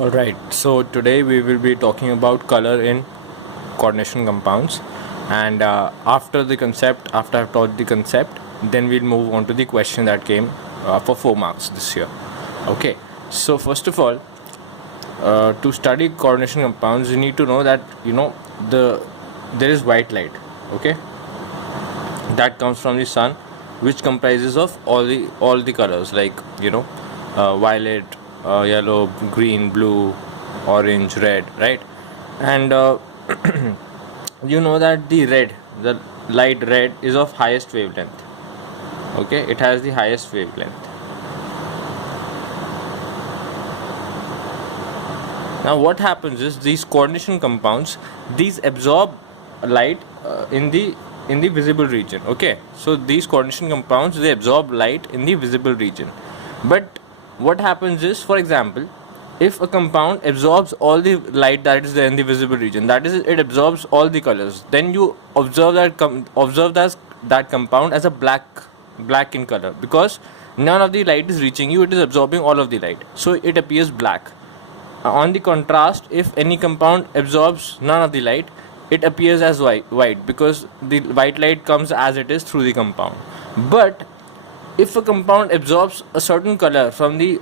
Alright, so today we will be talking about color in coordination compounds, and after I've taught the concept, then we'll move on to the question that came for 4 marks this year. Okay, so first of all, to study coordination compounds, you need to know that there is white light, okay, that comes from the sun, which comprises of all the colors like violet, yellow, green, blue, orange, red, right? And you know that the light red is of highest wavelength. Okay, it has the highest wavelength. Now what happens is these coordination compounds, these absorb light in the visible region. Okay, so these coordination compounds, they absorb light in the visible region. But what happens is, for example, if a compound absorbs all the light that is there in the visible region, that is, it absorbs all the colors, then you observe that compound as a black in color, because none of the light is reaching you, it is absorbing all of the light, so it appears black. On the contrast, if any compound absorbs none of the light, it appears as white, because the white light comes as it is through the compound. But if a compound absorbs a certain color from the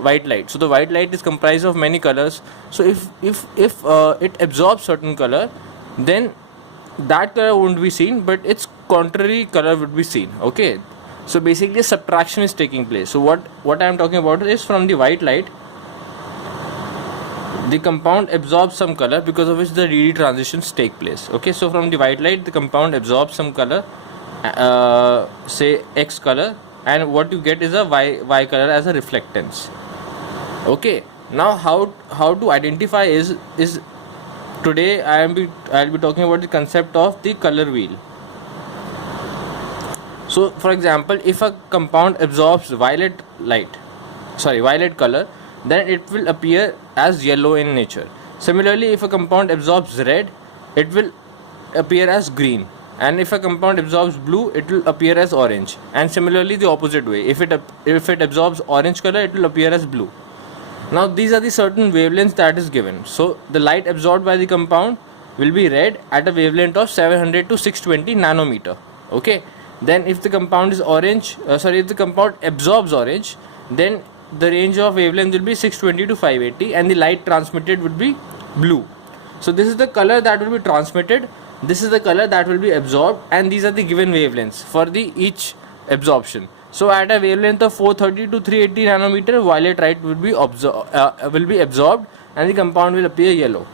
white light, so the white light is comprised of many colors, so if it absorbs certain color, then that color won't be seen, but its contrary color would be seen. Okay, so basically subtraction is taking place. So what I am talking about is, from the white light, the compound absorbs some color, because of which the DD transitions take place. Okay, so from the white light, the compound absorbs some color, say X color, and what you get is a Y color as a reflectance. Okay, now how to identify is today I'll be talking about the concept of the color wheel. So for example, if a compound absorbs violet color, then it will appear as yellow in nature. Similarly, if a compound absorbs red, it will appear as green, and if a compound absorbs blue, it will appear as orange. And similarly the opposite way, if it absorbs orange color, it will appear as blue. Now these are the certain wavelengths that is given. So the light absorbed by the compound will be red at a wavelength of 700 to 620 nanometer. Okay, then if the compound is if the compound absorbs orange, then the range of wavelength will be 620 to 580, and the light transmitted would be blue. So this is the color that will be transmitted, this is the color that will be absorbed, and these are the given wavelengths for the each absorption. So at a wavelength of 430 to 380 nanometer, violet light will be absorbed, and the compound will appear yellow.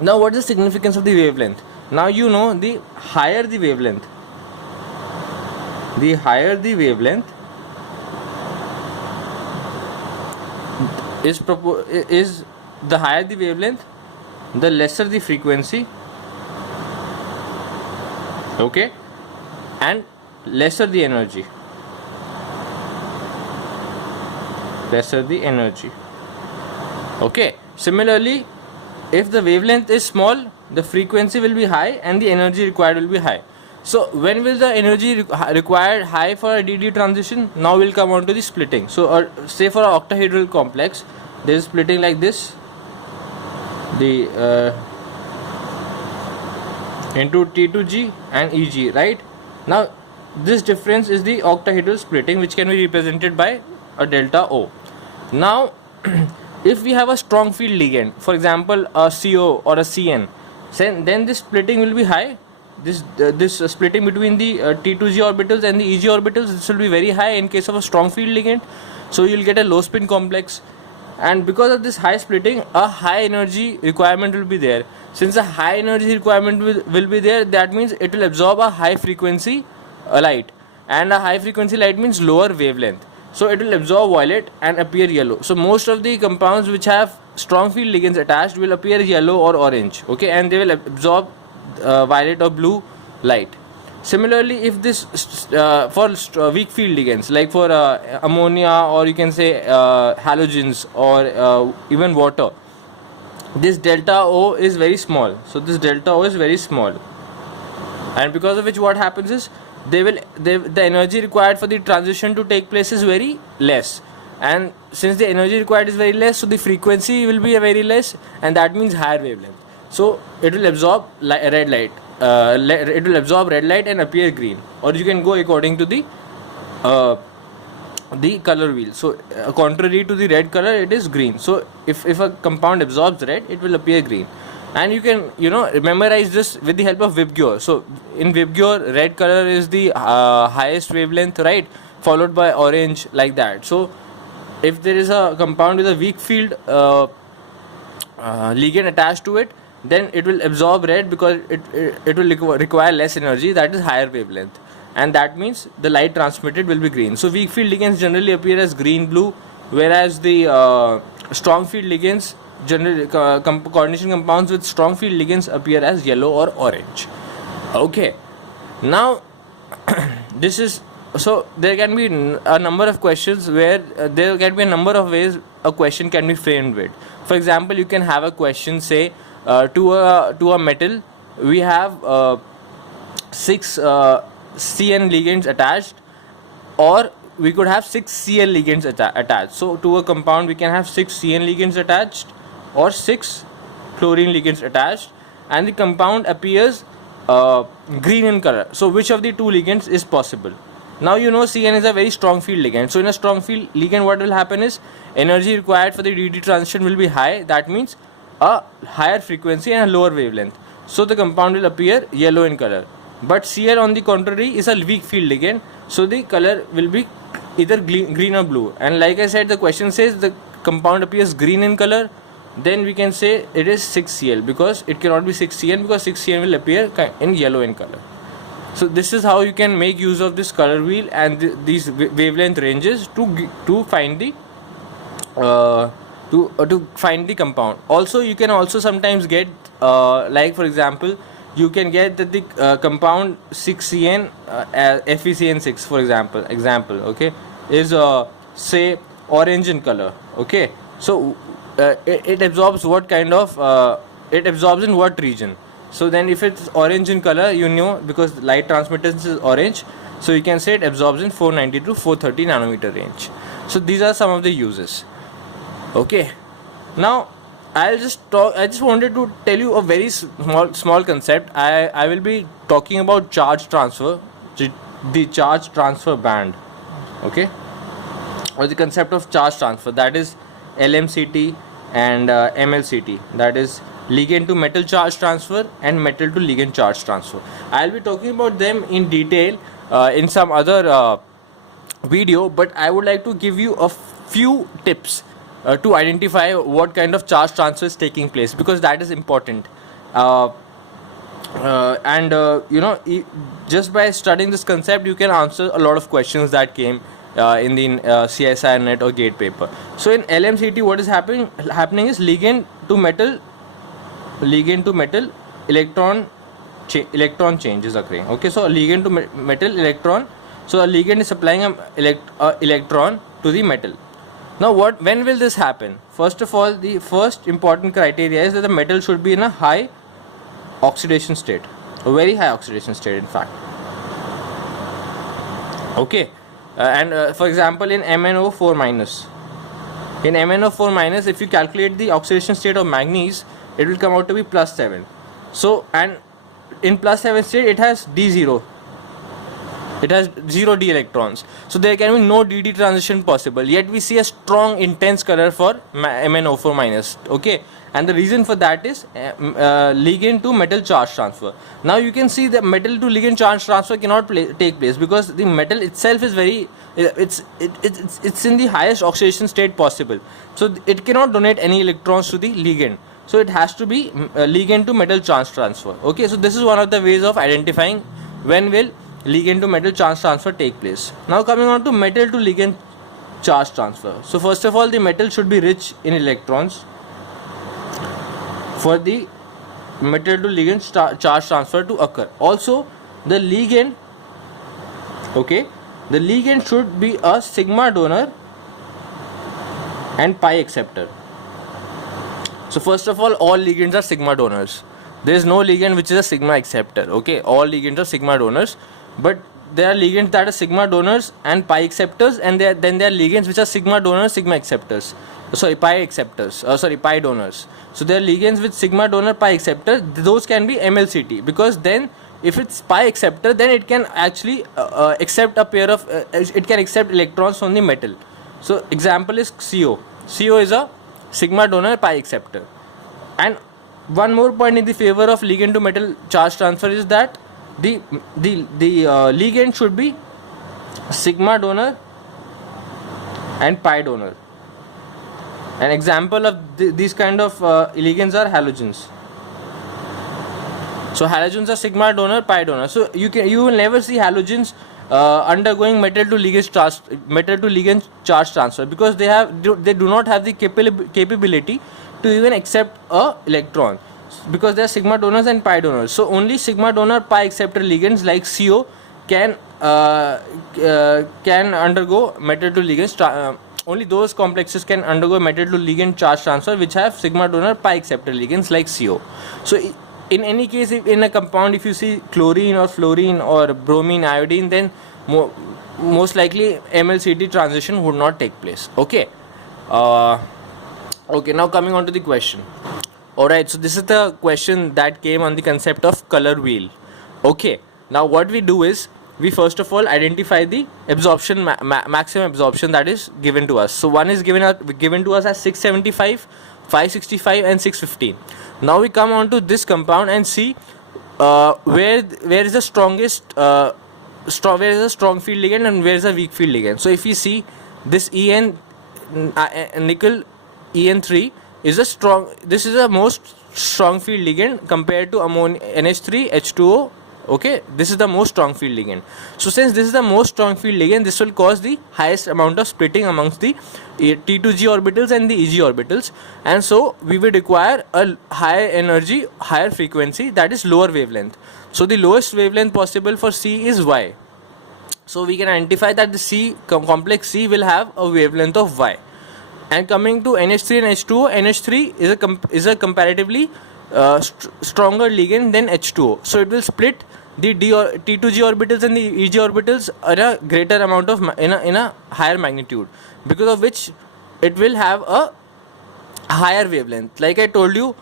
Now what is the significance of the wavelength? Now you know, the higher the wavelength, the higher the wavelength, the lesser the frequency. Okay, and lesser the energy. Okay, similarly, if the wavelength is small, the frequency will be high and the energy required will be high. So when will the energy required high for a DD transition? Now we'll come on to the splitting. So say for an octahedral complex, there is splitting like this, the into T2G and EG, right? Now this difference is the octahedral splitting, which can be represented by a delta O. Now if we have a strong field ligand, for example a CO or a CN, then this splitting will be high. This splitting between the T2G orbitals and the EG orbitals, this will be very high in case of a strong field ligand, so you'll get a low spin complex. And because of this high splitting, a high energy requirement will be there. Since a high energy requirement will be there, that means it will absorb a high frequency light, and a high frequency light means lower wavelength, so it will absorb violet and appear yellow. So most of the compounds which have strong field ligands attached will appear yellow or orange. Okay, and they will absorb violet or blue light. Similarly, if this for weak field ligands, like for ammonia, or you can say halogens, or even water, this delta O is very small. So this delta O is very small, and because of which what happens is the energy required for the transition to take place is very less. and since the energy required is very less, so the frequency will be very less, and that means higher wavelength. So it will absorb red light. It will absorb red light and appear green, or you can go according to the color wheel. So contrary to the red color, it is green. So if a compound absorbs red, it will appear green. And you can memorize this with the help of Vibgyor. So in Vibgyor, red color is the highest wavelength, right, followed by orange, like that. So if there is a compound with a weak field ligand attached to it, then it will absorb red because it will require less energy, that is higher wavelength, and that means the light transmitted will be green. So weak field ligands generally appear as green blue, whereas the strong field ligands, generally coordination compounds with strong field ligands, appear as yellow or orange. Okay, now this is, so there can be a number of questions where there can be a number of ways a question can be framed with. For example, you can have a question, say to a metal we have 6 CN ligands attached, or we could have 6 Cl ligands attached. So to a compound we can have 6 CN ligands attached or 6 chlorine ligands attached, and the compound appears green in color. So which of the two ligands is possible? Now CN is a very strong field ligand. So in a strong field ligand, what will happen is energy required for the DD transition will be high. That means a higher frequency and a lower wavelength. So the compound will appear yellow in color. But Cl on the contrary is a weak field ligand, so the color will be either green or blue. And like I said, the question says the compound appears green in color, then we can say it is 6Cl, because it cannot be 6CN, because 6CN will appear in yellow in color. So this is how you can make use of this color wheel and these wavelength ranges to find the to find the compound. Also you can also sometimes get like for example, you can get that the compound 6CN FeCN6 for example, okay, is say orange in color. Okay, so it absorbs what kind of it absorbs in what region. So then if it's orange in color, because light transmittance is orange, so you can say it absorbs in 490 to 430 nanometer range. So these are some of the uses. Okay, now I just wanted to tell you a very small concept. I will be talking about charge transfer, the charge transfer band, okay, or the concept of charge transfer, that is LMCT and MLCT, that is ligand to metal charge transfer and metal to ligand charge transfer. I'll be talking about them in detail in some other video, but I would like to give you a few tips to identify what kind of charge transfer is taking place, because that is important. Just by studying this concept, you can answer a lot of questions that came in the CSIR NET or GATE paper. So in LMCT, what is happening is ligand to metal electron change is occurring. Okay, so a ligand to metal electron, so a ligand is supplying an electron to the metal. Now when will this happen? First of all, the first important criteria is that the metal should be in a high oxidation state, a very high oxidation state in fact. Okay, for example, in MnO4-, if you calculate the oxidation state of manganese, it will come out to be +7. So, and in +7 state it has D0. It has 0 d electrons. So there can be no DD transition possible. Yet we see a strong intense color for MnO4-. Okay, and the reason for that is ligand to metal charge transfer. Now you can see the metal to ligand charge transfer cannot take place because the metal itself is very it's in the highest oxidation state possible. So it cannot donate any electrons to the ligand. So it has to be ligand to metal charge transfer. Okay, so this is one of the ways of identifying when will ligand to metal charge transfer take place. Now coming on to metal to ligand charge transfer. So first of all, the metal should be rich in electrons for the metal to ligand charge transfer to occur. Also the ligand, okay, the ligand should be a sigma donor and pi acceptor. So first of all ligands are sigma donors. There is no ligand which is a sigma acceptor. Okay, all ligands are sigma donors, but there are ligands that are sigma donors and pi acceptors, and then there are ligands which are sigma donors, sigma acceptors. Pi acceptors. Pi donors. So there are ligands with sigma donor, pi acceptor. Those can be MLCT, because then if it's pi acceptor, then it can actually accept a pair of it can accept electrons from the metal. So example is CO. CO is a sigma donor, pi acceptor. And one more point in the favor of ligand to metal charge transfer is that the ligand should be sigma donor and pi donor. An example of these kind of ligands are halogens. So halogens are sigma donor, pi donor. So you will never see halogens undergoing metal to ligand charge transfer, because they do not have the capability to even accept a electron, because they are sigma donors and pi donors. So only sigma donor, pi acceptor ligands like CO can undergo metal to ligand. Only those complexes can undergo metal to ligand charge transfer which have sigma donor, pi acceptor ligands like CO. So in any case, if in a compound, if you see chlorine or fluorine or bromine, iodine, then most likely MLCT transition would not take place. Okay. Okay, now coming on to the question. Alright, so this is the question that came on the concept of color wheel. Okay, now what we do is, we first of all identify the absorption, maximum absorption that is given to us. So one is given to us as 675, 565 and 615. Now we come on to this compound and see where is the strongest where is the strong field ligand and where is the weak field ligand. So if we see this nickel En3 is this is a most strong field ligand compared to ammonia NH3 H2O. Okay, this is the most strong field ligand. So since this is the most strong field ligand, this will cause the highest amount of splitting amongst the T2G orbitals and the EG orbitals, and so we will require a higher energy, higher frequency, that is lower wavelength. So the lowest wavelength possible for C is Y. So we can identify that the complex C will have a wavelength of Y. And coming to NH3 and H2O, NH3 is a comparatively stronger ligand than H2O. So it will split the T2G orbitals and the EG orbitals at a greater amount of in a higher magnitude, because of which it will have a higher wavelength. Like I told you,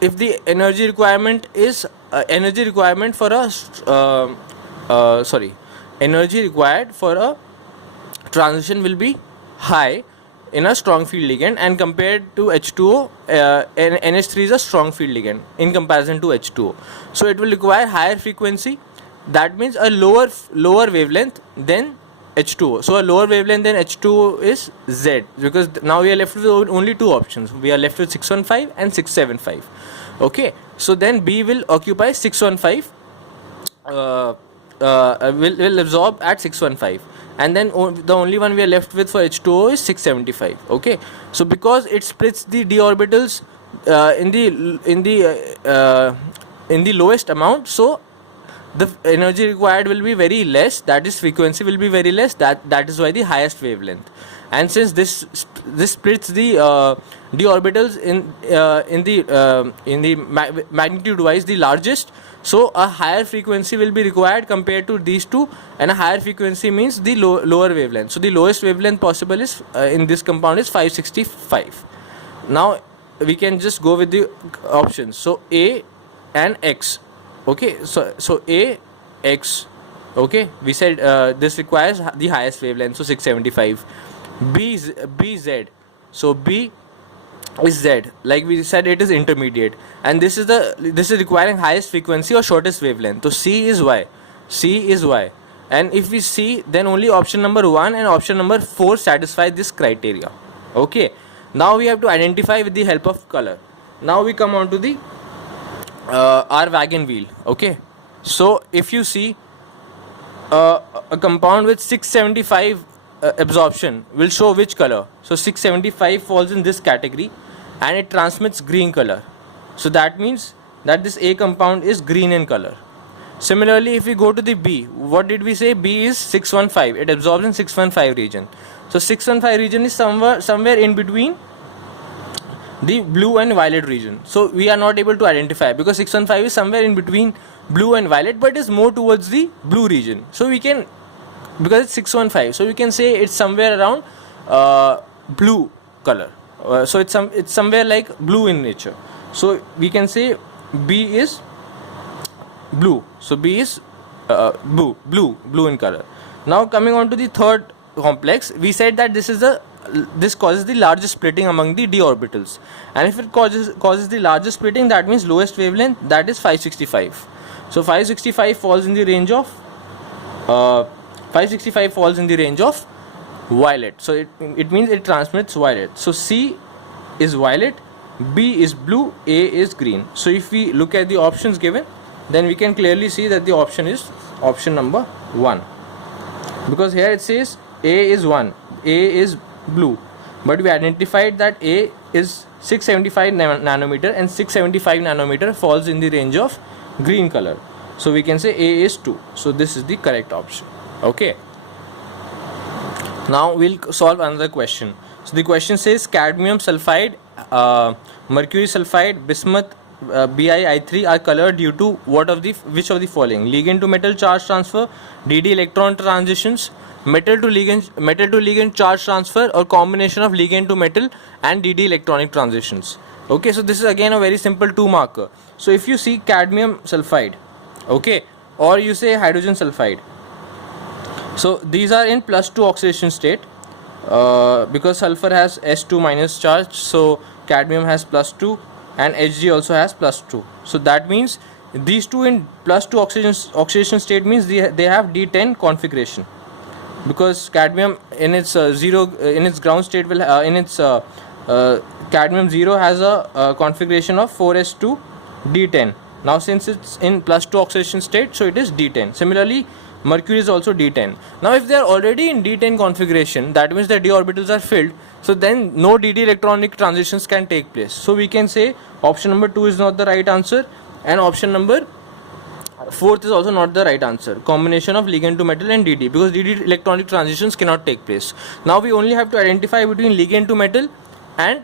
if the energy requirement for a transition will be high in a strong field ligand, and compared to H2O, NH3 is a strong field ligand in comparison to H2O. So it will require higher frequency, that means a lower wavelength than H2O. So a lower wavelength than H2O is Z, because now we are left with only two options. We are left with 615 and 675. Okay, so then B will occupy 615, will absorb at 615. And then the only one we are left with for H2O is 675. Okay, so because it splits the d orbitals in the lowest amount, so the energy required will be very less, that is frequency will be very less, that is why the highest wavelength. And since this splits the d orbitals in the magnitude wise the largest, so a higher frequency will be required compared to these two, and a higher frequency means the lower wavelength. So the lowest wavelength possible is in this compound is 565. Now we can just go with the options. So A and X. Okay, so A, X. Okay, we said this requires the highest wavelength, so 675. B, Z. So B is Z, like we said, it is intermediate, and this is requiring highest frequency or shortest wavelength. So C is Y, and if we see, then only option number 1 and option number 4 satisfy this criteria. Okay, now we have to identify with the help of color. Now we come on to the our wagon wheel. Okay, so if you see a compound with 675 absorption will show which color. So 675 falls in this category and it transmits green color. So that means that this A compound is green in color. Similarly, if we go to the B, what did we say? B is 615. It absorbs in 615 region. So 615 region is somewhere in between the blue and violet region. So we are not able to identify because 615 is somewhere in between blue and violet, but is more towards the blue region. So we can, because it's 615, so we can say it's somewhere around blue color. So it's somewhere like blue in nature. So we can say B is blue. So B is blue in color. Now coming on to the third complex, we said that this causes the largest splitting among the d orbitals, and if it causes the largest splitting, that means lowest wavelength, that is 565. So 565 falls in the range of violet. So it means it transmits violet. So C is violet, B is blue, A is green. So if we look at the options given, then we can clearly see that the option is option number 1, because here it says A is 1, A is blue, but we identified that A is 675 nanometer and 675 nanometer falls in the range of green color. So we can say A is 2. So this is the correct option. Okay. Now we'll solve another question. So the question says cadmium sulfide, mercury sulfide, bismuth, BiI3 are colored due to which of the following? Ligand to metal charge transfer, DD electron transitions, metal to ligand charge transfer, or combination of ligand to metal and DD electronic transitions. Okay, so this is again a very simple 2 marker. So if you see cadmium sulfide, okay, or you say hydrogen sulfide, so these are in +2 oxidation state, because sulfur has S2 minus charge, so cadmium has +2 and Hg also has +2. So that means these two in +2 oxidation state means they have D10 configuration, because cadmium in its in its ground state will cadmium 0 has a configuration of 4s2 D10. Now since it's in +2 oxidation state, so it is D10. Similarly, mercury is also D10. Now if they are already in D10 configuration, that means the d orbitals are filled, so then no DD electronic transitions can take place. So we can say option number 2 is not the right answer, and option number 4th is also not the right answer, combination of ligand to metal and DD, because DD electronic transitions cannot take place. Now we only have to identify between ligand to metal and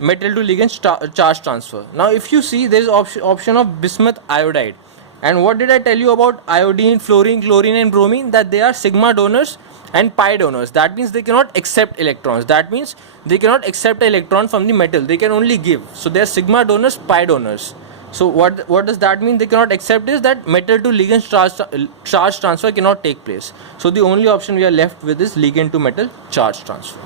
metal to ligand charge transfer. Now if you see, there is option of bismuth iodide, and what did I tell you about iodine, fluorine, chlorine and bromine? That they are sigma donors and pi donors. That means they cannot accept electrons. That means they cannot accept an electron from the metal, they can only give. So they are sigma donors, pi donors. So what does that mean? They cannot accept is that metal to ligand charge transfer cannot take place. So the only option we are left with is ligand to metal charge transfer.